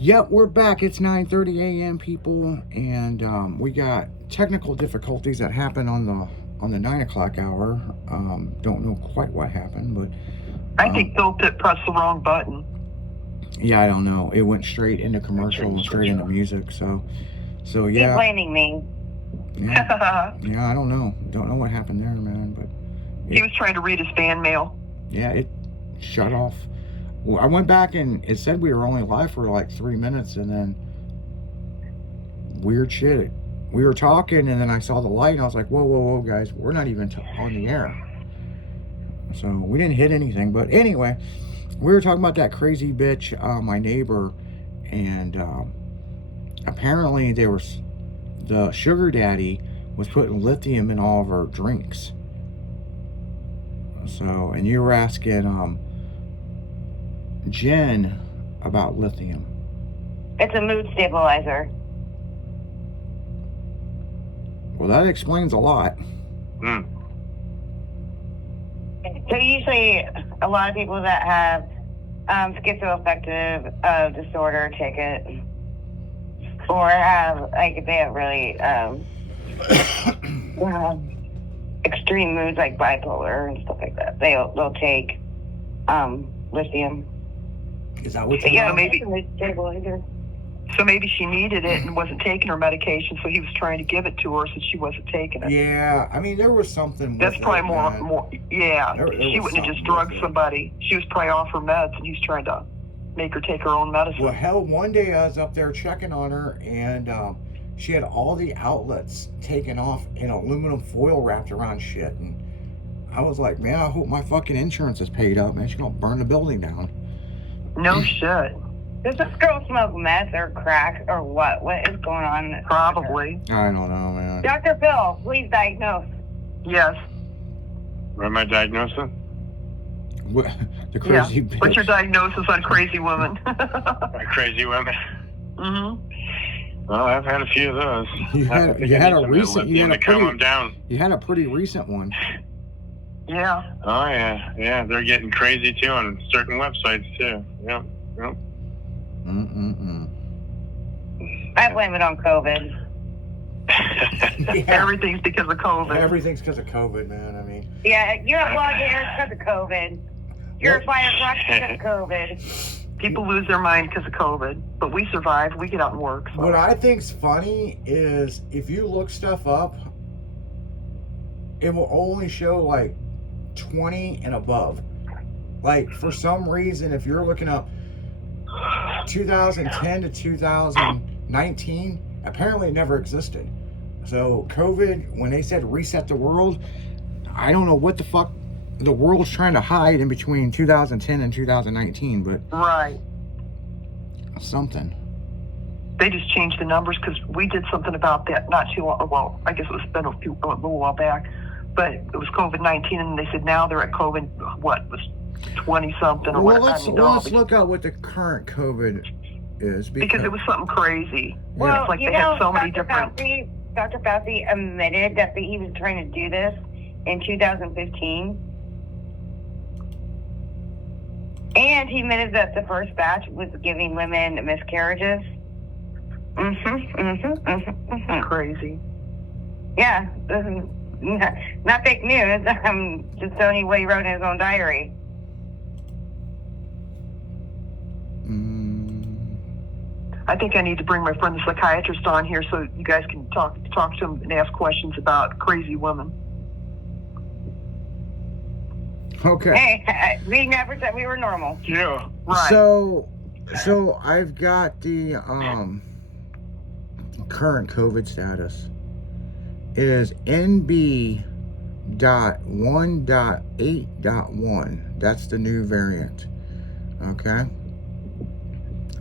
Yep, we're back. It's 9:30 a.m. people, and we got technical difficulties that happened on the 9 o'clock hour. Don't know quite what happened, but I think Phil pressed the wrong button. yeah, I don't know. It went straight into commercial and straight into music. So yeah. He's blaming me. Yeah, I don't know. Don't know what happened there, man. But he was trying to read his fan mail. Yeah, it shut off. Well, I went back and it said we were only live for like 3 minutes, and then weird shit. We were talking, and then I saw the light, and I was like, whoa, guys, we're not even on the air. So we didn't hit anything. But anyway, we were talking about that crazy bitch, my neighbor, and apparently the sugar daddy was putting lithium in all of her drinks. So, and you were asking Jen about lithium. It's a mood stabilizer. Well, that explains a lot. So usually a lot of people that have schizoaffective disorder take it, or have, like, if they have really extreme moods like bipolar and stuff like that, they'll take lithium. Is that what? Yeah, maybe. mood stabilizer. So maybe she needed it and wasn't taking her medication, so he was trying to give it to her since she wasn't taking it. Yeah, I mean, there was something. That's probably more. Yeah, there she wouldn't have just drugged somebody. She was probably off her meds, and he's trying to make her take her own medicine. Well, hell, one day I was up there checking on her, and she had all the outlets taken off and aluminum foil wrapped around shit, and I was like, man, I hope my fucking insurance is paid up, man. She's gonna burn the building down. No shit. Does this girl smoke meth or crack or what? What is going on? Probably. I don't know, man. Dr. Phil, please diagnose. Yes. What am I diagnosing? What, the crazy bitch. What's your diagnosis on crazy women? Crazy women. Mm-hmm. Well, I've had a few of those. You had a calm them down. You had a pretty recent one. Yeah. Oh yeah. They're getting crazy too on certain websites too. Yep. I blame it on COVID. Yeah. Everything's because of COVID. Everything's because of COVID, man. I mean. Yeah, you're a blog hair because of COVID. You're a firecracker because of COVID. People lose their mind because of COVID, but we survive. We get out and work. So. What I think's funny is if you look stuff up, it will only show like 20 and above. Like, for some reason, if you're looking up 2010 to 2019, apparently it never existed. So COVID, when they said reset the world, I don't know what the fuck the world's trying to hide in between 2010 and 2019, but right, something. They just changed the numbers because we did something about that not too long. Well, I guess it was been a little while back, but it was COVID-19, and they said now they're at COVID. What was 20 something or Well, what? let's look at what the current COVID is because it was something crazy. Well, it's like you they know, had so many Dr. different. Dr. Fauci admitted that he was trying to do this in 2015. And he admitted that the first batch was giving women miscarriages. Crazy. Yeah, this is not fake news. I'm just telling you what he wrote in his own diary. I think I need to bring my friend the psychiatrist on here so you guys can talk to him and ask questions about crazy women. Okay. Hey, we never said we were normal. Yeah. Right. So I've got the current COVID status. It is NB.1.8.1. That's the new variant. Okay.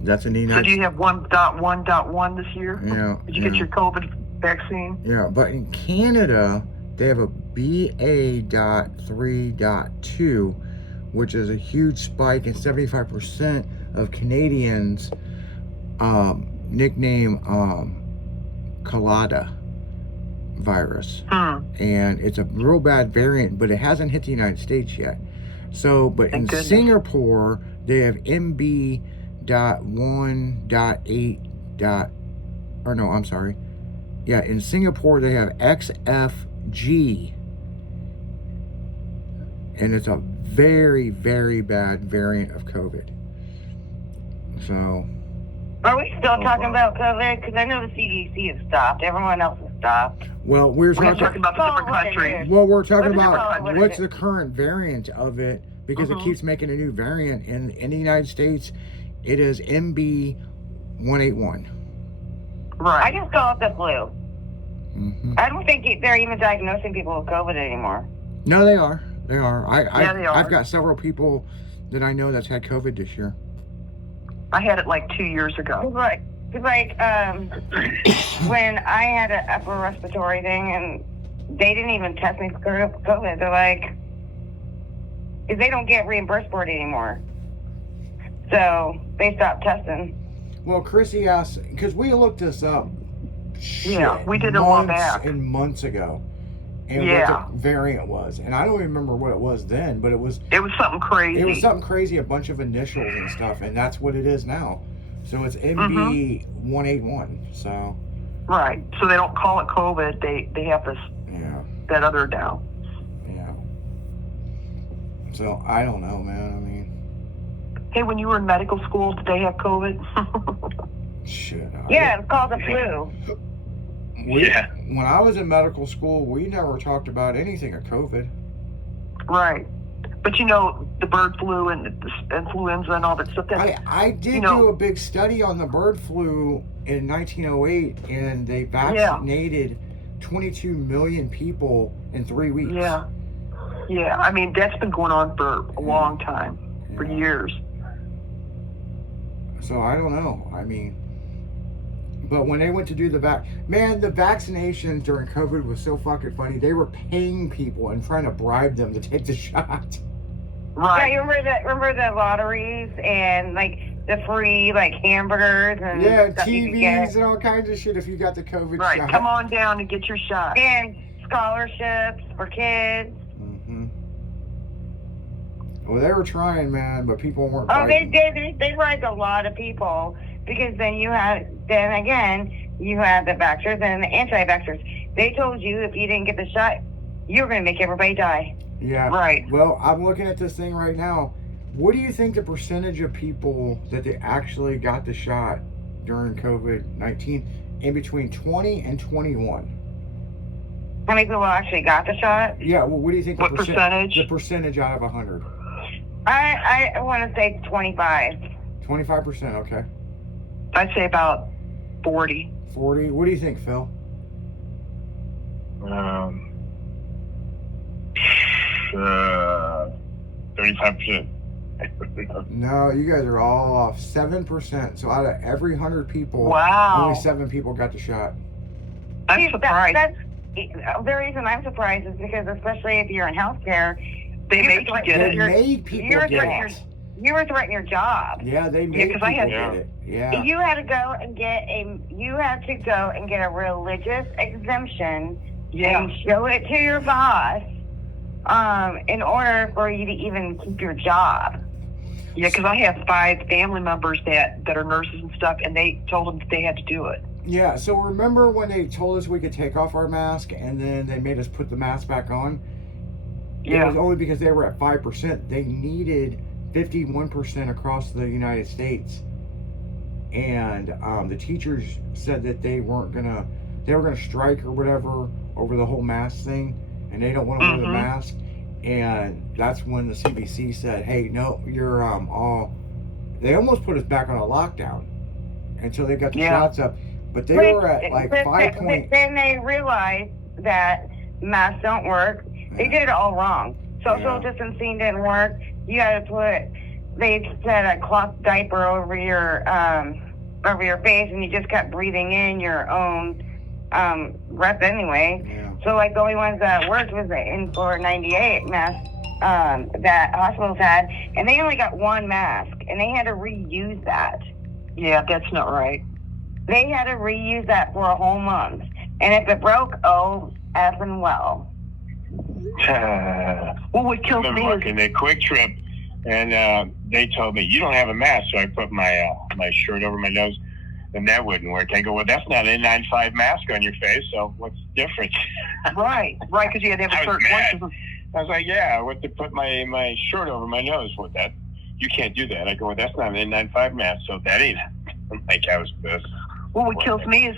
That's in the So United do you have 1.1.1 this year? Yeah. Did you get your COVID vaccine? Yeah, but in Canada, they have a BA.3.2, which is a huge spike, and 75% of Canadians nickname Colada virus. And it's a real bad variant, but it hasn't hit the United States yet. So, but in Singapore, they have MB or no, I'm sorry. Yeah, in Singapore they have XFG. And it's a very, very bad variant of COVID. So, Are we still talking about COVID? Because I know the CDC has stopped. Everyone else has stopped. well, we're We're talking. talking about the different countries. Well, we're talking What is it about called? What is what's it? the current variant of it because it keeps making a new variant. In the United States, it is MB181. I Right. just call it the flu. Hmm. I don't think they're even diagnosing people with COVID anymore. No, they are. They are. Yeah, they are. I've got several people that I know that's had COVID this year. I had it like 2 years ago. Cause like when I had an upper respiratory thing and they didn't even test me for COVID, they're like, because they don't get reimbursed for it anymore. So they stopped testing. Well, Chrissy asked because we looked this up. Yeah, shit, we did a while months back. and months ago, and Yeah. what the variant was, and I don't even remember what it was then, but it was Something crazy. something crazy, a bunch of initials and stuff, and that's what it is now. So it's MB181. So Right. So they don't call it COVID. They have yeah, that other now. yeah. So I don't know, man. I mean, Hey, when you were in medical school, did they have COVID? shit. Yeah, it's called the flu. Yeah. When I was in medical school, we never talked about anything of COVID. Right. But you know, the bird flu and the influenza and all that stuff. I did you know- do a big study on the bird flu in 1908, and they vaccinated 22 million people in 3 weeks. Yeah. Yeah. I mean, that's been going on for a long time, for Yeah. years. So I don't know. I mean, but when they went to do the vaccinations during COVID was so fucking funny. They were paying people and trying to bribe them to take the shot. Yeah, Right. you remember the lotteries and like the free like hamburgers and Yeah, stuff you could TVs get, and all kinds of shit if you got the COVID Right. shot. Come on down and get your shot. and scholarships for kids. Hmm. Well, they were trying, man, but people weren't. Oh, biting. they bribed a lot of people because then you had the vaxxers and the anti-vaxxers. They told you if you didn't get the shot, you were going to make everybody die. Yeah. Right. Well, I'm looking at this thing right now. What do you think the percentage of people that they actually got the shot during COVID-19 in between 20 and 21? How many people actually got the shot? Yeah. Well, what do you think? What percentage? The percentage out of 100. I want to say 25. 25%. Okay. I'd say about 40. 40. What do you think, Phil? 35%. No, you guys are all off. 7%. So out of every 100 people, Wow. only 7 people got the shot. I'm See, surprised. The reason I'm surprised is because especially if you're in healthcare, They you make you like- get They it. made people you're get threatening it. you were threatening your job. Yeah, they made 'cause I people had- get it. Yeah. You had to go and get a religious exemption Yeah. and show it to your boss in order for you to even keep your job. Yeah, because I have 5 family members that are nurses and stuff, and they told them that they had to do it. Yeah, so remember when they told us we could take off our mask and then they made us put the mask back on? It Yeah. was only because they were at 5%. They needed 51% across the United States. And the teachers said that they were gonna strike or whatever over the whole mask thing, and they don't want to wear the Mhm. mask. And that's when the CDC said, "Hey, no, you're all." They almost put us back on a lockdown until they got the Yeah. shots up. But they were at like But 5 point. then they realized that masks don't work. They did it all wrong. Social Yeah. distancing didn't work. You had to they said a cloth diaper over your face, and you just kept breathing in your own breath anyway. Yeah. So like the only ones that worked was the N4 98 mask that hospitals had, and they only got one mask, and they had to reuse that. Yeah, that's not right. They had to reuse that for a whole month, and if it broke, oh effing well. Well, what kills been me is working at Quick Trip, and they told me, you don't have a mask. So I put my my shirt over my nose, and that wouldn't work. I go, well, that's not an N95 mask on your face, so what's the difference? Right, because you had to have I a was certain mad. one. I was like, yeah, I went to put my shirt over my nose with that. You can't do that. I go, well, that's not an N95 mask, so that ain't. Like, I was pissed. Well, what kills me is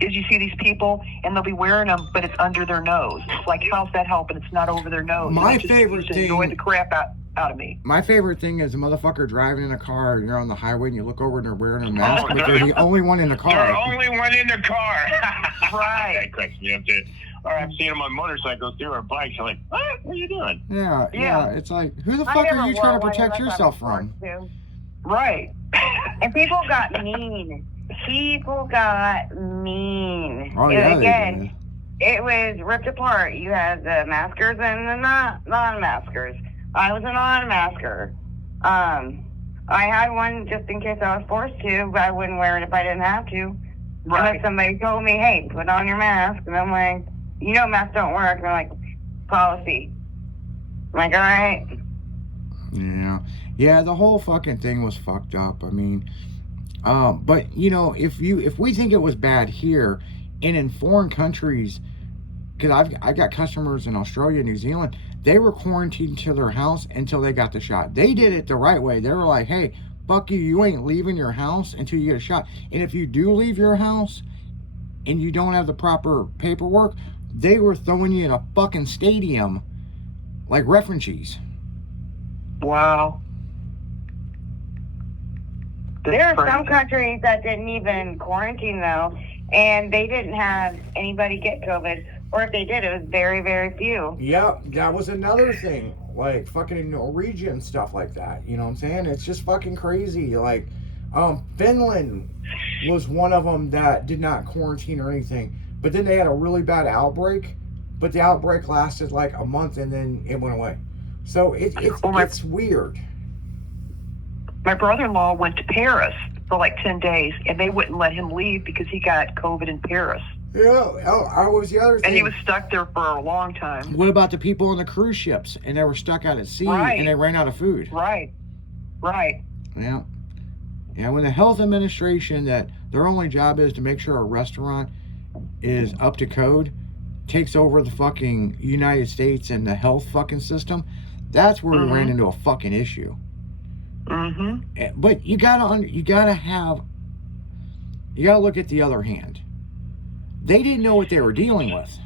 you see these people and they'll be wearing them, but it's under their nose. It's like, how's that helping? It's not over their nose. My And it just favorite used to annoy thing- the crap out of me. My favorite thing is a motherfucker driving in a car and you're on the highway and you look over and they're wearing a mask, but they're the only one in the You're car. the only one in the car. Right. That cracks me up, too. Or I've seen them on motorcycles, too, or bikes. I'm like, what are you doing? Yeah. It's like, who the I fuck never are you wore trying to one protect unless I yourself was from? forced to. Right. And people got mean. People got mean. Oh, And yeah, they again, did. it was ripped apart. You had the maskers and the non-maskers. I was a non-masker. I had one just in case I was forced to, but I wouldn't wear it if I didn't have to. Right. Unless somebody told me, hey, put on your mask. And I'm like, masks don't work. And they're like, policy. I'm like, all right. Yeah, the whole fucking thing was fucked up. I mean, but if we think it was bad here and in foreign countries, because I've got customers in Australia, New Zealand, they were quarantined to their house until they got the shot. They did it the right way. They were like, hey, fuck you, you ain't leaving your house until you get a shot. And if you do leave your house and you don't have the proper paperwork, they were throwing you in a fucking stadium like refugees. Wow. There are some countries that didn't even quarantine, though, and they didn't have anybody get COVID. Or if they did, it was very, very few. Yep, that was another thing. Like fucking Norwegian stuff like that. You know what I'm saying? It's just fucking crazy. Like, Finland was one of them that did not quarantine or anything. But then they had a really bad outbreak. But the outbreak lasted like a month and then it went away. So it's weird. My brother-in-law went to Paris for like 10 days, and they wouldn't let him leave because he got COVID in Paris. Yeah, I was the other thing. And he was stuck there for a long time. What about the people on the cruise ships and they were stuck out at sea Right. and they ran out of food? Right. Yeah. Yeah, when the health administration, that their only job is to make sure a restaurant is up to code, takes over the fucking United States and the health fucking system, that's where we ran into a fucking issue. Mm-hmm. But you gotta look at the other hand. They didn't know what they were dealing with.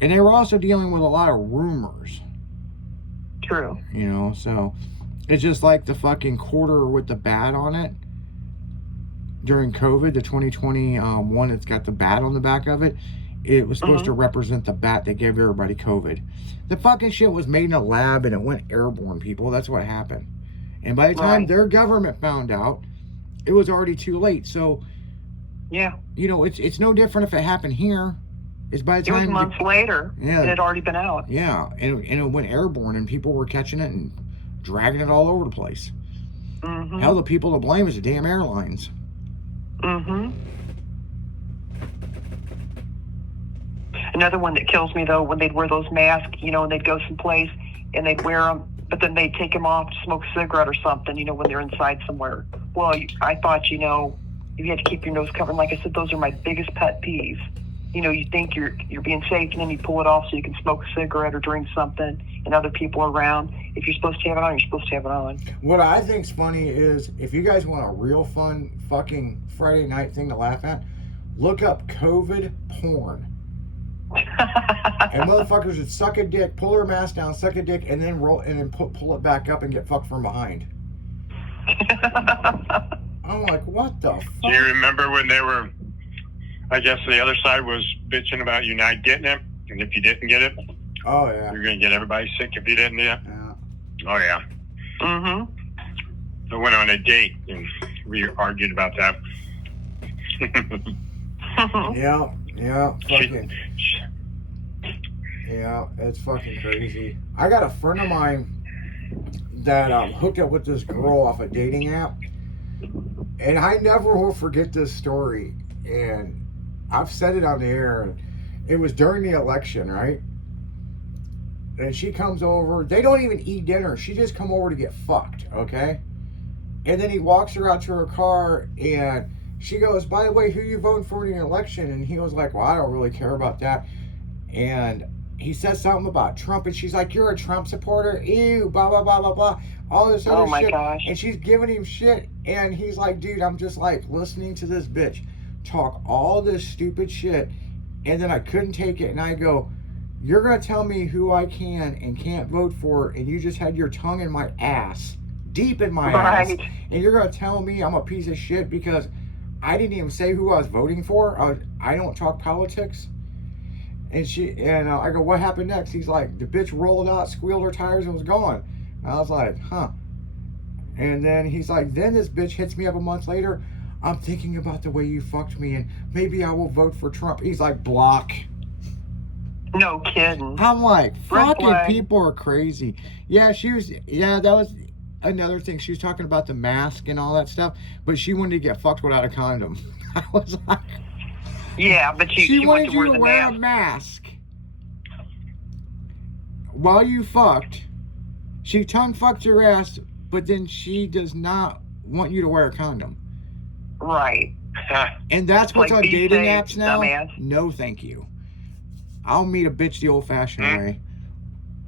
And they were also dealing with a lot of rumors. True. So it's just like the fucking quarter with the bat on it during COVID, the 2020 one that's got the bat on the back of it. It was supposed to represent the bat that gave everybody COVID. The fucking shit was made in a lab and it went airborne, people. That's what happened. And by the time their government found out, it was already too late. So, yeah, it's no different if it happened here. It's by the it was time months later. Yeah. It had already been out. Yeah, and it went airborne and people were catching it and dragging it all over the place. Mm-hmm. Hell, the people to blame is the damn airlines. Mm-hmm. Another one that kills me, though, when they'd wear those masks, and they'd go someplace and they'd wear them, but then they'd take them off to smoke a cigarette or something, when they're inside somewhere. Well, I thought, you had to keep your nose covered. Like I said, those are my biggest pet peeves. You think you're being safe, and then you pull it off so you can smoke a cigarette or drink something, and other people are around. If you're supposed to have it on, you're supposed to have it on. What I think's funny is, if you guys want a real fun fucking Friday night thing to laugh at, look up COVID porn. And motherfuckers would suck a dick, pull their mask down, suck a dick, and then pull it back up and get fucked from behind. I'm like, what the fuck? Do you remember when they were, I guess the other side was bitching about you not getting it, and if you didn't get it, Oh yeah. you're going to get everybody sick if you didn't get it? Yeah. Oh, yeah. Mm-hmm. I went on a date, and we argued about that. Yeah, fucking. Yeah, it's fucking crazy. I got a friend of mine that hooked up with this girl off a dating app, and I never will forget this story. And I've said it on the air. It was during the election, right? And she comes over. They don't even eat dinner. She just come over to get fucked, okay? And then he walks her out to her car, and she goes, by the way, who you voting for in the election? And he was like, well, I don't really care about that. And he says something about Trump, and she's like, you're a Trump supporter? Ew, blah, blah, blah, blah, blah. All this other Oh my shit. gosh. And she's giving him shit, and he's like, dude, I'm just like listening to this bitch talk all this stupid shit, and then I couldn't take it, and I go, you're going to tell me who I can and can't vote for, and you just had your tongue in my ass, deep in my ass, Right. and you're going to tell me I'm a piece of shit because I didn't even say who I was voting for. I don't talk politics. And I go, what happened next? He's like, the bitch rolled out, squealed her tires, and was gone. And I was like, huh. And then he's like, then this bitch hits me up a month later. I'm thinking about the way you fucked me, and maybe I will vote for Trump. He's like, block. No kidding. I'm like, Red fucking flag. people are crazy. Yeah, that was another thing. She was talking about the mask and all that stuff, but she wanted to get fucked without a condom. I was like, Yeah, but she she wanted wanted to wear you the to wear a mask. mask while you fucked. She tongue fucked your ass, but then she does not want you to wear a condom. Right. And that's what's Like, on be dating safe, apps now. dumbass. No, thank you. I'll meet a bitch the old-fashioned way.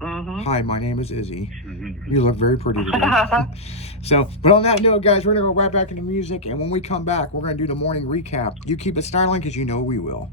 Mm-hmm. Hi, my name is Izzy. You look very pretty today. So, but on that note, guys, we're going to go right back into music. And when we come back, we're going to do the morning recap. You keep it styling because you know we will.